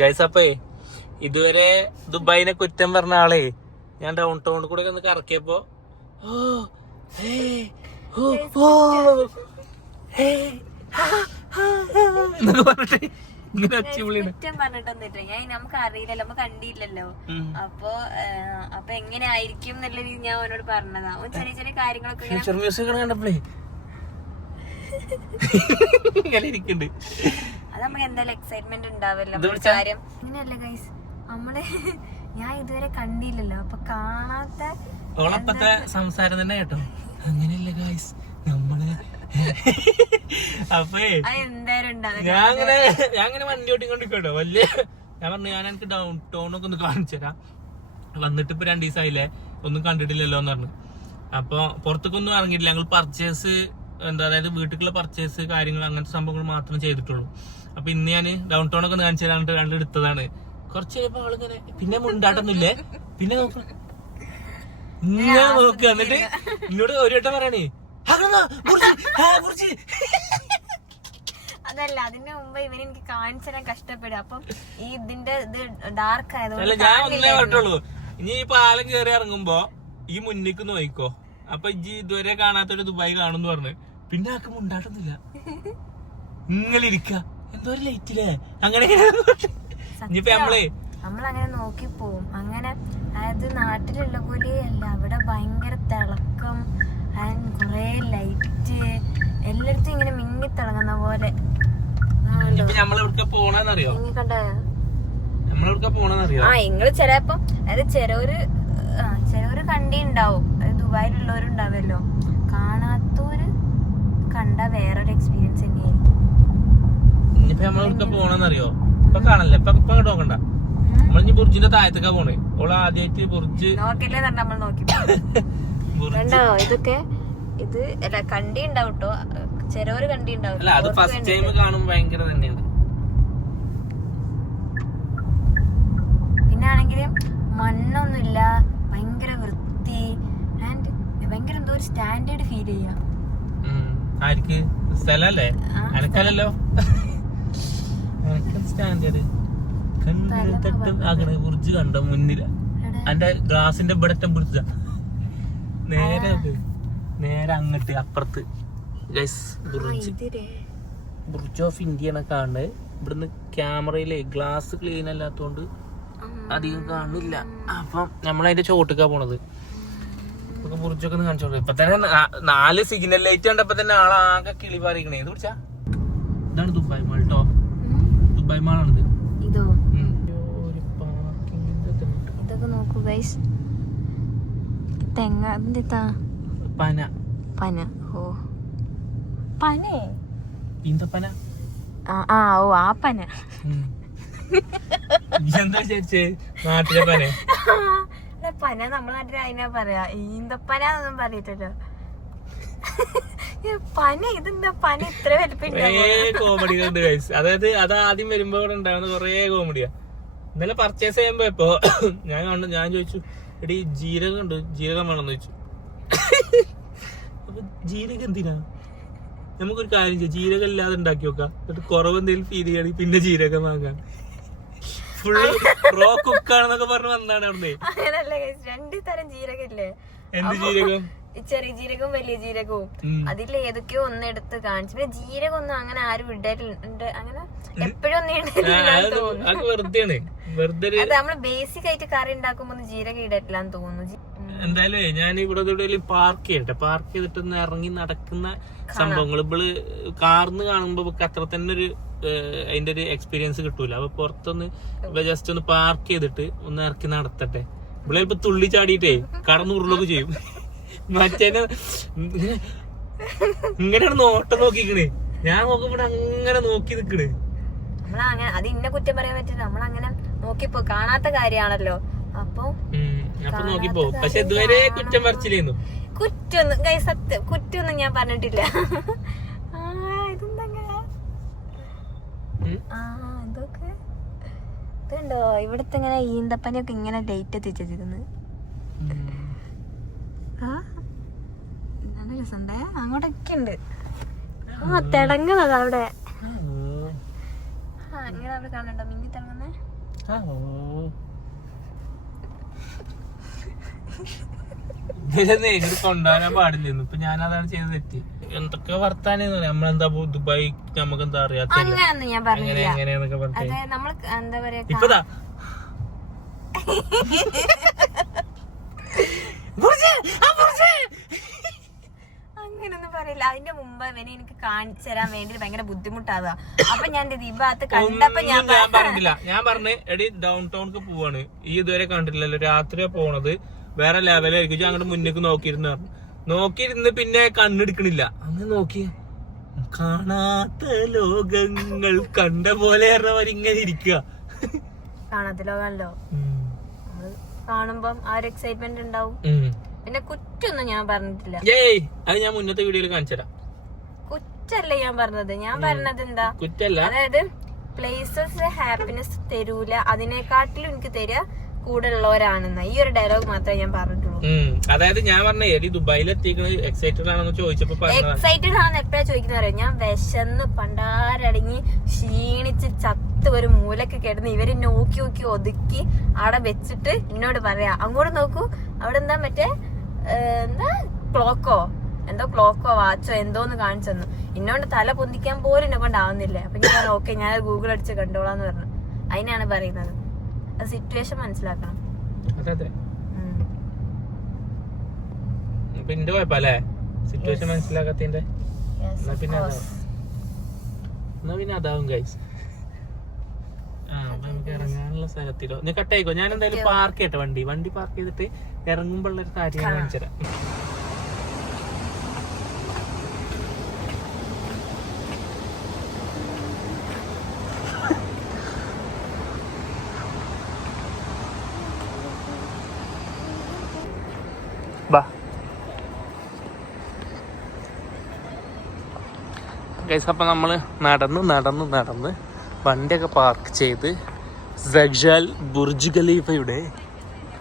Guys അപ്പേ ഇതുവരെ ദുബായിനെ കുറ്റം പറഞ്ഞ ആളെ ഞാൻ ഡൗൺ ടൗണിൽ കൂടെ ഒന്ന് കറക്കിയപ്പോ പറഞ്ഞിട്ട് ഇങ്ങനെ നമുക്ക് അറിയില്ലല്ലോ, നമുക്ക് കണ്ടില്ലല്ലോ. അപ്പൊ എങ്ങനെ ആയിരിക്കും എന്നുള്ള രീതി ഞാൻ അവനോട് പറഞ്ഞതാ. ചെറിയ ചെറിയ കാര്യങ്ങളൊക്കെ കണ്ടപ്പോഴേ അത് നമുക്ക് എന്തായാലും എക്സൈറ്റ്മെന്റ് ഉണ്ടാവല്ലോ കാര്യം. അങ്ങനെയല്ല ഗൈസ്, നമ്മള് ഞാൻ ഇതുവരെ കണ്ടില്ലല്ലോ, അപ്പൊ കാണാത്ത ഓളപ്പത്തെ സംസാരം തന്നെ കേട്ടോ. അങ്ങനെയല്ല ഗൈസ് നമ്മള് അപ്പേ ഞാൻ അങ്ങനെ വണ്ടി ഓട്ടിക്കൊണ്ടിരിക്കട്ടോ. വലിയ ഞാൻ പറഞ്ഞു ഞാൻ എനിക്ക് ഡൗൺ ടൗണൊക്കെ ഒന്ന് കാണിച്ചു തരാം, വന്നിട്ട് ഇപ്പൊ 2 ദിവസമായില്ലേ, ഒന്നും കണ്ടിട്ടില്ലല്ലോ എന്ന് പറഞ്ഞു. അപ്പൊ പുറത്തേക്കൊന്നും ഇറങ്ങിയിട്ടില്ല. ഞങ്ങൾ പർച്ചേസ് അതായത് വീട്ടിലുള്ള പർച്ചേസ് കാര്യങ്ങൾ അങ്ങനത്തെ സംഭവങ്ങൾ മാത്രം ചെയ്തിട്ടുള്ളൂ. അപ്പൊ ഇന്ന് ഞാൻ ഡൗൺ ടൗൺ ഒക്കെ കാണിച്ചു തരാണ്ട് എടുത്തതാണ്. കുറച്ച് കഴിയുമ്പോ ആളിങ്ങനെ പിന്നെ മുണ്ടാട്ടൊന്നുമില്ലേ, പിന്നെ ഇങ്ങനെ നോക്കുക. എന്നിട്ട് എന്നോട് ഒരു വട്ടം പറയണേ അതല്ല, അതിന്റെ മുമ്പ് ഇവന് എനിക്ക് കാണിച്ചു തരാൻ കഷ്ടപ്പെടും. അപ്പം ഈ ഇതിന്റെ ഇത് ഡാർക്ക് ആയതുകൊണ്ട് ഞാൻ ഒന്നേ പറഞ്ഞിട്ടുള്ളൂ, ഇനി ഈ പാലം കയറി ഇറങ്ങുമ്പോ ഈ മുന്നിക്ക് നോയിക്കോ, അപ്പൊ ഇജ്ജ് ഇതുവരെ കാണാത്തൊരു ദുബായ് കാണുന്നു പറഞ്ഞു. പിന്നെ ആക്ക് മുണ്ടാട്ടൊന്നുമില്ല, ഇങ്ങനെ ഇരിക്ക. എന്തോ ഒരു ലൈറ്റില്ലേ അങ്ങനെ ഇനിയിപ്പോ നമ്മളങ്ങനെ നോക്കി പോവും. അങ്ങനെ അതായത് നാട്ടിലുള്ള പോലെയല്ല, അവിടെ ഭയങ്കര തിളക്കം, കൊറേ ലൈറ്റ്, എല്ലായിടത്തും ഇങ്ങനെ മിന്നിത്തിളങ്ങുന്ന പോലെ. നിങ്ങള് ചിലപ്പോ അതായത് ചിലവര് കണ്ടിണ്ടാവും, ദുബായിലുള്ളവരുണ്ടാവല്ലോ, കാണാത്തവര് കണ്ട വേറൊരു എക്സ്പീരിയൻസ് തന്നെയായിരിക്കും. പോണെന്നറിയോ ഇപ്പൊ കാണല്ലേ, ഇപ്പൊ നോക്കണ്ട, നമ്മളിനി ബുർജിന്റെ താഴത്തേക്കാ പോണേ. ഓള് ആദ്യമായിട്ട് ബുർജ് നോക്കില്ലേ നമ്മൾ നോക്കി കണ്ടോ. ഇതൊക്കെ ഇത് അല്ല കണ്ടിണ്ടാവും കേട്ടോ, ചിലവര് കണ്ടിണ്ടാവും. അല്ല അത് ഫസ്റ്റ് ടൈം കാണുമ്പോ ഭയങ്കര തന്നെയാണ്. പിന്നെ ആണെങ്കിലും മണ്ണൊന്നുമില്ല, ഭയങ്കര വൃത്തി ആൻഡ് ഭയങ്കര എന്തോ ഒരു സ്റ്റാൻഡേർഡ് ഫീൽ ചെയ്യാം. ആർക്ക് സ്ഥലല്ലേ അനക്കല്ലോ സ്റ്റാൻഡേർഡ് ആകണേ. ബുർജ് കണ്ടോ മുന്നില്, എന്റെ ഗ്ലാസിന്റെ ഇവിടത്തെ ബുർജ, നേരെ അങ്ങട്ട് അപ്പുറത്ത് ബുർജ് ഓഫ് ഇന്ത്യ ആണ് കാണുന്നത്. ഇവിടുന്ന് ക്യാമറയിലെ ഗ്ലാസ് ക്ലീൻ അല്ലാത്തോണ്ട് അധികം കാണില്ല. അപ്പം നമ്മളതിന്റെ ചോട്ടിക്കാ പോണത്. ബുർജൊക്കെ ഒന്ന് കാണിച്ചോളൂ. ഇപ്പൊ തന്നെ 4 സിഗ്നൽ ലൈറ്റ് കണ്ടപ്പോ തന്നെ ആളാകെ കിളി പാറിക്കണേ. ഇത് പിടിച്ചാ ഇതാണ് ദുബായ് മാൾ ട്ടോ, ദുബായ് മാളാണിത്. ഇതൊക്കെ നോക്കൂ ഗൈസ്, തെങ്ങ പന പന. ഓ പനേ ഈന്തപ്പന. ഓ ആ പന. എന്താ ചേച്ചി നാട്ടിലെ പന? പന നമ്മളെ നാട്ടിൽ അതിനാ പറയാ, ഈന്തപ്പന എന്നൊന്നും പറയട്ടല്ലോ. പന ഇതെന്താ പന ഇത്ര കോമഡികളുണ്ട് ഗൈസ്. അതായത് അത് ആദ്യം വരുമ്പോ ഇവിടെ ഉണ്ടാവുന്ന കൊറേ കോമഡിയാ. ഇന്നലെ പർച്ചേസ് ചെയ്യുമ്പോ ഇപ്പൊ ഞാൻ ചോദിച്ചു, എടി ജീരകം ഉണ്ട്, ജീരകം വേണമെന്ന് ചോദിച്ചു. അപ്പൊ ജീരകം എന്തിനാ? നമുക്കൊരു കാര്യം ചെയ്യാം, ജീരകം ഇല്ലാതെ ഉണ്ടാക്കി നോക്കാം, എന്നിട്ട് കുറവ് എന്തെങ്കിലും ഫീൽ ചെയ്യണമെങ്കിൽ പിന്നെ ജീരകം വാങ്ങാം. ഫുള്ള് റോ കുക്കാണെന്നൊക്കെ പറഞ്ഞു വന്നാണ് അവിടുന്ന്. അങ്ങനല്ല, 2 തരം ജീരകം ഇല്ലേ? എന്ത് ജീരകം? ചെറിയ ജീരകവും വലിയ ജീരകവും. അതിൽ ഏതൊക്കെയോ ഒന്നെടുത്ത് കാണിച്ചു. പിന്നെ ജീരകം ഒന്നും അങ്ങനെ ആരും ഇടലുണ്ട്, അങ്ങനെ എപ്പോഴും അത് നമ്മള് ബേസിക് ആയിട്ട് കറി ഉണ്ടാക്കുമ്പോ ജീരകം ഇടറ്റില്ലാന്ന് തോന്നുന്നു. എന്തായാലും ഞാൻ ഇവിടെ പാർക്ക് ചെയ്തിട്ട് ഇറങ്ങി നടക്കുന്ന സംഭവങ്ങൾ ഇവള് കാർന്ന് കാണുമ്പോ അത്ര തന്നെ ഒരു അതിന്റെ ഒരു എക്സ്പീരിയൻസ് കിട്ടൂല. അപ്പൊ പുറത്തൊന്ന് ജസ്റ്റ് ഒന്ന് പാർക്ക് ചെയ്തിട്ട് ഒന്ന് ഇറക്കി നടത്തട്ടെ. ഇവിടെ ഇപ്പൊ തുള്ളി ചാടിയിട്ടേ കടന്നുരുളൊക്കെ ചെയ്യും. മറ്റേനെ ഇങ്ങനെയാണ് നോട്ടം നോക്കിക്കണേ. ഞാൻ നോക്കുമ്പോ അങ്ങനെ നോക്കി നിക്കണേ. നമ്മളങ്ങനെ അത് ഇന്ന കുറ്റം പറയാൻ പറ്റില്ല, നമ്മളങ്ങനെ നോക്കിപ്പോ കാണാത്ത കാര്യാണല്ലോ. അപ്പൊ നോക്കിപ്പോ. പക്ഷെ ഇതുവരെ കുറ്റം പറിച്ചില്ലേന്നു. കുറ്റൊന്നും ഞാൻ പറഞ്ഞിട്ടില്ല. ഇതൊക്കെ ഇതുണ്ടോ ഇവിടത്തെ ഇങ്ങനെ ഈന്തപ്പനയൊക്കെ ഇങ്ങനെ ലൈറ്റ് എത്തിച്ചിരുന്നു. നല്ല രസമുണ്ടേ, അങ്ങോട്ടൊക്കെ ഉണ്ട്. തിളങ്ങുന്നത് അവിടെ. ഇങ്ങനെ അവിടെ കാണണ്ടോ മിന്നി തിളങ്ങുന്നേ. ഇതിലൊന്നും ഇങ്ങോട്ട് കൊണ്ടുവരാൻ പാടില്ലെന്നു. ഇപ്പൊ ഞാൻ അതാണ് ചെയ്ത് തെറ്റി. എന്തൊക്കെ വർത്താനം നമ്മളെന്താ ദുബായ് നമുക്ക് എന്താ അറിയാത്ത എങ്ങനെയാന്നൊക്കെ പറഞ്ഞു. ഇപ്പതാ അങ്ങനൊന്നും പറയില്ല. അതിന്റെ മുമ്പ് എനിക്ക് കാണിച്ചു തരാൻ വേണ്ടി ഭയങ്കര ബുദ്ധിമുട്ടാവുക. അപ്പൊ ഞാൻ ഈ ഭാഗത്ത് കണ്ടപ്പോ ഞാൻ പറഞ്ഞില്ല. ഞാൻ പറഞ്ഞു എടി ഡൗൺ ടൗണിക്ക് പോവാണ്, ഈ ഇതുവരെ കണ്ടിട്ടില്ലല്ലോ, രാത്രിയാ പോണത്, വേറെ ലെവലായിരിക്കും, അങ്ങോട്ട് മുന്നേക്ക് നോക്കിയിരുന്നു പറഞ്ഞു. നോക്കിയിരുന്ന് പിന്നെ കണ്ണെടുക്കണില്ല. അന്ന് നോക്കി കാണാത്ത ലോകങ്ങൾ കണ്ട പോലെ ഇങ്ങനെ ഇരിക്കുക. കാണാത്ത ലോകമല്ലോ കാണുമ്പം ആ ഒരു എക്സൈറ്റ്മെന്റ് ഉണ്ടാവും. പിന്നെ കുറ്റൊന്നും ഞാൻ പറഞ്ഞിട്ടില്ല. അത് ഞാൻ മുന്നത്തെ വീഡിയോയിൽ കാണിച്ചുതരാം. കുറ്റല്ലേ ഞാൻ പറഞ്ഞത്. ഞാൻ പറഞ്ഞത് എന്താ കുറ്റല്ല, അതായത് പ്ലേസസ് ഹാപ്പിനെസ് തരൂല, അതിനെക്കാട്ടിലും എനിക്ക് തരിക കൂടെ ഉള്ളവരാണെന്ന ഈ ഒരു ഡയലോഗ് മാത്രമേ ഞാൻ പറഞ്ഞിട്ടുള്ളൂ. അതായത് ഞാൻ പറഞ്ഞ ദുബായിൽ എത്തിക്കുന്നത് എക്സൈറ്റഡ് ആണെന്ന് ചോദിച്ചപ്പോ എക്സൈറ്റഡ് ആണെന്ന് എപ്പോഴാ ചോദിക്കുന്ന അറിയാം. ഞാൻ വിശന്ന് പണ്ടാരടങ്ങി ക്ഷീണിച്ച് ചത്ത് ഒരു മൂലക്ക് കിടന്ന് ഇവര് നോക്കി നോക്കി ഒതുക്കി അവിടെ വെച്ചിട്ട് എന്നോട് പറയാ അങ്ങോട്ട് നോക്കൂ, അവിടെ എന്താ മറ്റേ എന്താ ക്ലോക്കോ വാച്ചോ എന്തോന്ന് കാണിച്ചു തന്നു. എന്നോണ്ട് തല പൊന്തിക്കാൻ പോലും എന്നെ കൊണ്ടാവുന്നില്ല. അപ്പൊ ഞാൻ ഓക്കെ ഞാൻ ഗൂഗിൾ അടിച്ച് കണ്ടോളാന്ന് പറഞ്ഞു. അതിനാണ് പറയുന്നത്. സിറ്റുവേഷൻ മനസ്സിലാക്കണം. പിന്നെ കുഴപ്പല്ലേ സിറ്റുവേഷൻ മനസ്സിലാക്കാത്തതിന്റെ. പിന്നെ അതാവും ഗൈസ്. നമുക്ക് ഇറങ്ങാനുള്ള സ്ഥലത്തിലോ നീ കട്ടായിക്കോ. ഞാൻ എന്തായാലും പാർക്ക് ചെയ്യട്ടെ, വണ്ടി പാർക്ക് ചെയ്തിട്ട് ഇറങ്ങുമ്പോഴുള്ളൊരു കാര്യം ഞാൻ കാണിച്ചുതരാം. ഗൈസ് അപ്പം നമ്മൾ നടന്ന് വണ്ടിയൊക്കെ പാർക്ക് ചെയ്ത് സഗ്ഷാൽ ബുർജ് ഖലീഫയുടെ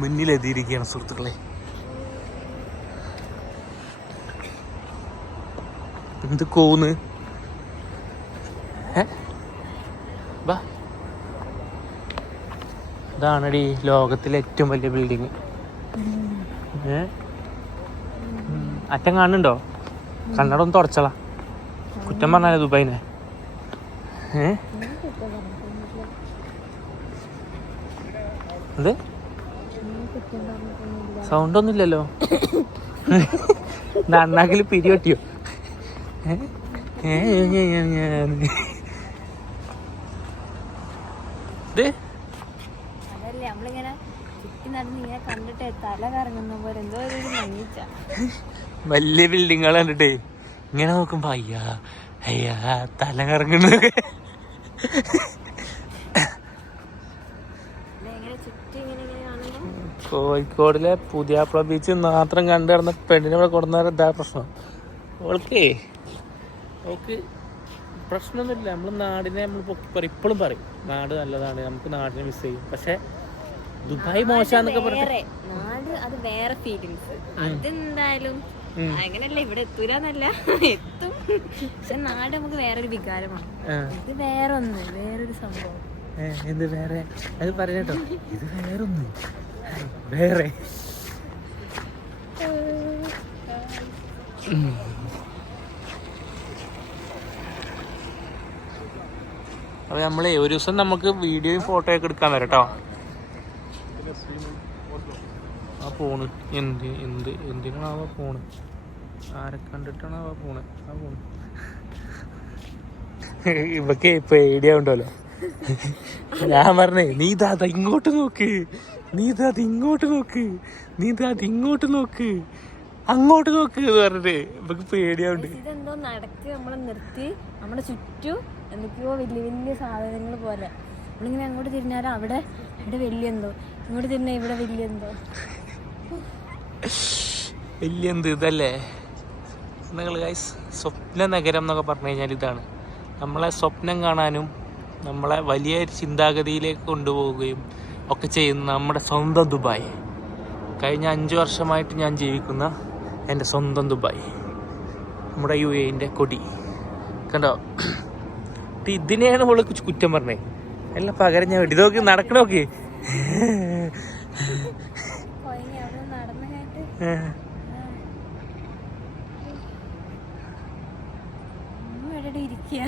മുന്നിലെത്തിയിരിക്കുകയാണ് സുഹൃത്തുക്കളെ. എന്ത് കോന്ന് ഇതാണടി ലോകത്തിലെ ഏറ്റവും വലിയ ബിൽഡിങ്. അറ്റം കാണുന്നുണ്ടോ? കണ്ണടൊന്ന് തുടച്ചളാ. കുറ്റം പറഞ്ഞാലേ ദുബായിനെ. അത് സൗണ്ട് ഒന്നുമില്ലല്ലോ. നന്നാക്കിൽ പിരിവട്ടിയോ? വലിയ ബിൽഡിങ്ങൾ കണ്ടിട്ടേ ഇങ്ങനെ നോക്കുമ്പോ അയ്യാ തല കറങ്ങുന്നതൊക്കെ. കോഴിക്കോടിലെ പുതിയാപ്ല ബീച്ച് മാത്രം കണ്ടു കിടന്ന പെണ്ണിനെ ഇവിടെ കൊടുന്നവരെ എന്താ പ്രശ്നം? ഓൾക്ക് പ്രശ്നമൊന്നുമില്ല. നമ്മൾ നാടിനെ നമ്മൾ ഇപ്പോഴും പറയും നാട് നല്ലതാണ്, നമുക്ക് നാടിനെ മിസ് ചെയ്യും. പക്ഷെ ദുബായ് മോശാന്നൊക്കെ പറഞ്ഞു നാട് അത് വേറെ ഫീലിങ്സ്. അതെന്തായാലും അങ്ങനല്ല ഇവിടെ എത്തൂലെന്നല്ല, എത്തും. പക്ഷെ നാട് നമുക്ക് വേറൊരു വികാരമാണ്. ഇത് വേറൊരു സംഭവം. എന്ത് വേറെ? അത് പറഞ്ഞോ. ഇത് വേറൊന്ന് വേറെ. അപ്പൊ നമ്മളെ ഒരു ദിവസം നമുക്ക് വീഡിയോയും ഫോട്ടോയൊക്കെ എടുക്കാൻ വരാം കേട്ടോ. ആ പോണ് എന്തിനാണാവോ പോണ്? ആരെ കണ്ടിട്ടാണാവോ പോണ്? ഇവക്ക് ഇപ്പൊ ഐഡിയ ഉണ്ടല്ലോ. ഞാൻ പറഞ്ഞേ നീ ഇതാ ഇങ്ങോട്ട് നോക്ക്, ഇങ്ങോട്ട് നോക്ക്, അങ്ങോട്ട് നോക്ക് എന്ന് പറഞ്ഞിട്ട് ഇവക്ക് പേടിയാവുണ്ട്. ഇതെന്തോ നടക്ക് നമ്മളെ നിർത്തി നമ്മുടെ ചുറ്റും എന്തൊക്കെയോ വലിയ വലിയ സാധനങ്ങൾ പോലെ. നമ്മളിങ്ങനെ അങ്ങോട്ട് തിരിഞ്ഞാലും അവിടെ വലിയെന്തോ, ഇങ്ങോട്ട് തിരിഞ്ഞാൽ ഇവിടെ വലിയെന്ത് ഇതല്ലേ നിങ്ങൾ ഗൈസ്. സ്വപ്ന നഗരം എന്നൊക്കെ പറഞ്ഞു കഴിഞ്ഞാൽ ഇതാണ്. നമ്മളെ സ്വപ്നം കാണാനും നമ്മളെ വലിയ ചിന്താഗതിയിലേക്ക് കൊണ്ടുപോവുകയും ഒക്കെ ചെയ്യുന്ന നമ്മുടെ സ്വന്തം ദുബായ്. കഴിഞ്ഞ 5 വർഷമായിട്ട് ഞാൻ ജീവിക്കുന്ന എൻ്റെ സ്വന്തം ദുബായ്, നമ്മുടെ UAE കൊടി കണ്ടോ. ഇതിനെയാണ് അവളെ കുറ്റം പറഞ്ഞത്. എല്ലാം പകരം ഞാൻ വിട്ടു നോക്കി നടക്കണ നോക്കി ഇരിക്കുക